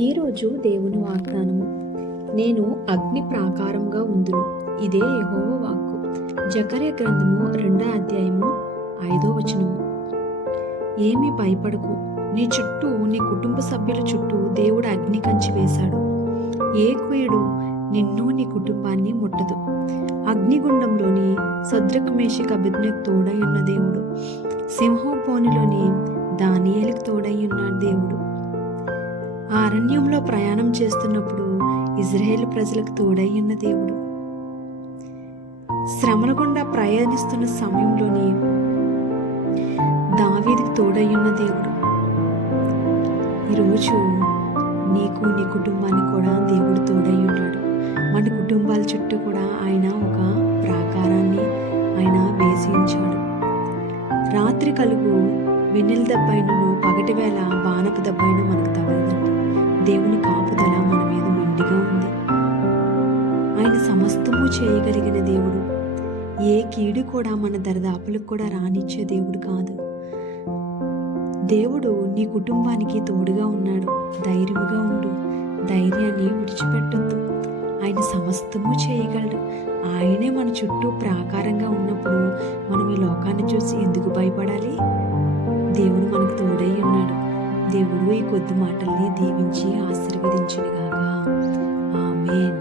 ఈరోజు దేవుని వాగ్దానము. నేను అగ్ని ప్రాకారంగా ఉందును. ఇదే యెహోవా వాక్కు. జకర్యా గ్రంథము 2వ అధ్యాయము 5వ వచనము. ఏమీ భయపడకు, నీ చుట్టూ, నీ కుటుంబ సభ్యుల చుట్టూ దేవుడు అగ్ని కంచి వేశాడు. ఏ కీడు నిన్ను, నీ కుటుంబాన్ని ముట్టదు. అగ్నిగుండంలోని శద్రకు మేషకు అబేద్నెగోకు తోడై ఉన్న దేవుడు, సింహోపోనిలోని దానియేలుకు తోడై ఉన్న దేవుడు, ఆ అరణ్యంలో ప్రయాణం చేస్తున్నప్పుడు ఇజ్రాయేలు ప్రజలకు తోడై ఉన్న దేవుడు, శ్రమల గుండా ప్రయాణిస్తున్న సమయంలోని దావీదుకు తోడై ఉన్న దేవుడు, ఈరోజు నీకు, నీ కుటుంబానికి కూడా దేవుడు తోడై ఉన్నాడు. మన కుటుంబాల చుట్టూ కూడా ఆయన ఒక ప్రాకారాన్ని ఆయన వేసి ఉంచాడు. రాత్రి కలుగు వెన్నెల దెబ్బైనను, పగటి వేళ బాణపు దెబ్బైన మనకు తగలదండి. దేవుని కాపుదల మన మీద మెండిగా ఉంది. ఆయన సమస్తము చేయగలిగిన దేవుడు. ఏ కీడు కూడా మన దరిదాపులకు కూడా రానిచ్చే దేవుడు కాదు. దేవుడు నీ కుటుంబానికి తోడుగా ఉన్నాడు. ధైర్యముగా ఉండు, ధైర్యాన్ని విడిచిపెట్టొద్దు. ఆయన సమస్తము చేయగలడు. ఆయనే మన చుట్టూ ప్రాకారంగా ఉన్నప్పుడు మనం ఈ లోకాన్ని చూసి ఎందుకు భయపడాలి? దేవుడు మనకు తోడై ఉన్నాడు. దేవుడు ఈ కొద్ది మాటల్ని దీవించి ఆశీర్వదించునుగాక. ఆమేన్.